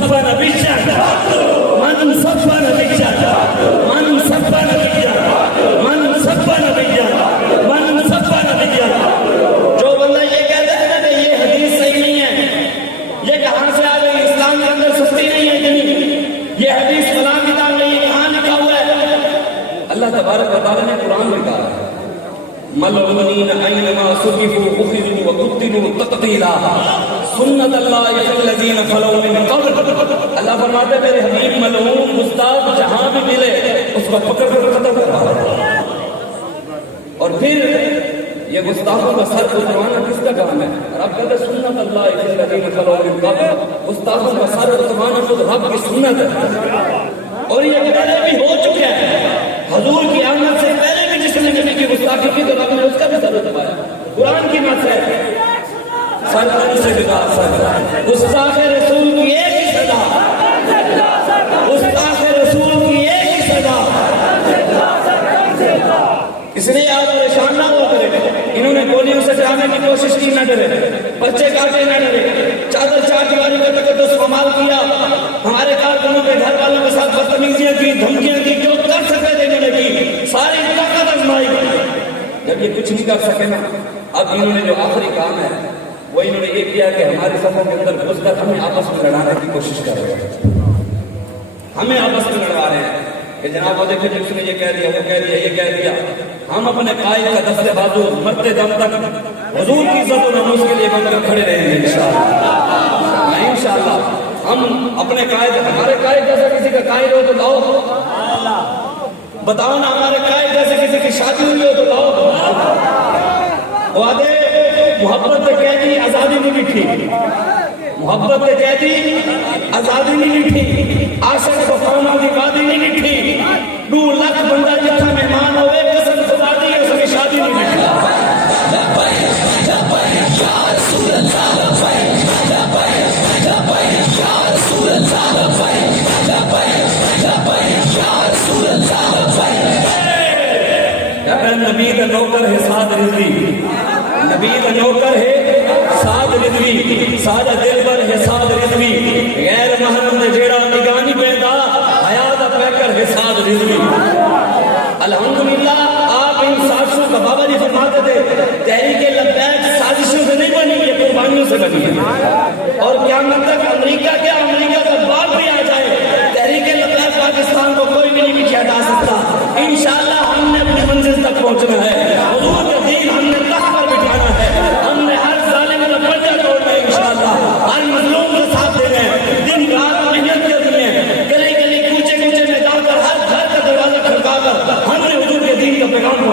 صفا نبيا من صفا نبيا من صفا نبيا من صفا نبيا من صفا نبيا. جو بندہ یہ کہتا ہے نا کہ یہ حدیث صحیح نہیں ہے، یہ کہاں سے آ گئی، اسلام کے اندر سستی نہیں ہے اتنی، یہ حدیث فلاں کتاب میں یہ کہاں لکھا ہوا ہے؟ اللہ تبارک و تعالیٰ نے قرآن میں کہا ہے ملعونین اینما ثقفوا اخذوا وقتلوا تقتیلا سنت اللہ فی الذین خلوا من قبل. اللہ فرماتے ہیں میرے حبیب ملعون گستاخ جہاں بھی ملے اس کو پکڑ کر قتل کرنا. اور پھر یہ گستاخوں کا سر اتروانا کس کا کام ہے؟ رب کہتے ہیں سنت اللہ فی الذین خلوا من قبل. گستاخوں کا سر اتروانا خود رب کی سنت ہے، اور یہ پہلے بھی ہو چکا ہے. حضور کی آمد سے پہلے بھی جس نے نبی کی گستاخی کی تو رب نے اس کا بھی سر اتروایا. قرآن کی مت ہے سر سے بگا سر گستاخ رسول کی ایک ہی سزا، گستاخ رسول کی ایک ہی سزا. اس لیے آپ پریشان نہ ہو کرے. انہوں نے گولیوں سے ڈرانے کی کوشش کی، نہ ڈرے، بچے کاٹے نہ ڈرے، چادر چار دیواری کا تقدس پامال کیا، ہمارے کارکنوں کے گھر والوں کے ساتھ بدتمیزیاں کی، دھمکیاں کی، جو کر سکے تھے انہوں نے کی، ساری طاقت آزمائی. جب یہ کچھ نہیں کر سکے نا، اب انہوں نے جو آخری کام ہے وہ انہوں نے یہ کیا کہ ہمارے صفوں کے اندر گھس کر ہمیں آپس میں لڑانے کی کوشش کر رہے ہیں. ہمیں آپس میں لڑوا رہے ہیں کہ جناب وہ دیکھیں اس نے یہ کہہ دیا، وہ کہہ دیا، یہ کہہ دیا. ہم اپنے قائد کا دستے بازو مرتے دم تک حضور کی عزت و ناموس کے لیے بن کر کھڑے رہیں گے انشاءاللہ. انشاءاللہ ہم اپنے قائد، ہمارے قائد جیسا کسی کا قائد ہو تو لاؤ، بتاؤ نا. ہمارے قائد جیسے کسی کی شادی ہوئی ہو تو لاؤ. وعدے محبت سے کہہ دی آزادی نہیں لکھی، محبت سے کہہ دی آزادی نہیں لکھی، عاشق کو پانا دی وعدی نہیں لکھی. 2 لاکھ بندہ جتنا مہمان ہوئے قسم خدا دی اس کی شادی نہیں لکھی. نبی کا نوکر ہے سعد رضوی، نبی کا نوکر ہے سعد رضوی، سادہ دل پر ہے سعد رضوی، غیر محرم نے جیڑا نگانی پہنتا حیات پیکر ہے سعد رضوی. الحمدللہ آپ ان سازشوں کا بابا جی فرماتے تھے تحریک لبیک سازشوں سے نہیں بنی، یہ قربانیوں سے بنی ہے. اور قیامت تک امریکہ کا باپ بھی آ جائے تحریک لبیک پاکستان کو کوئی بھی نہیں کیا جا سکتا. انشاءاللہ ہم نے اپنی منزل تک پہنچنا ہے، حضور کا دین ہم نے تخت پر بٹھانا ہے، ہم نے ہر ظالم کا پردہ توڑنا ہے انشاءاللہ، ہر مظلوم کا ساتھ دینا ہے، دن رات محنت کرنی ہے، گلی گلی کوچے کوچے میں جا کر ہر گھر کا دروازہ کھڑکا کر ہم نے حضور کے دین کا پیغام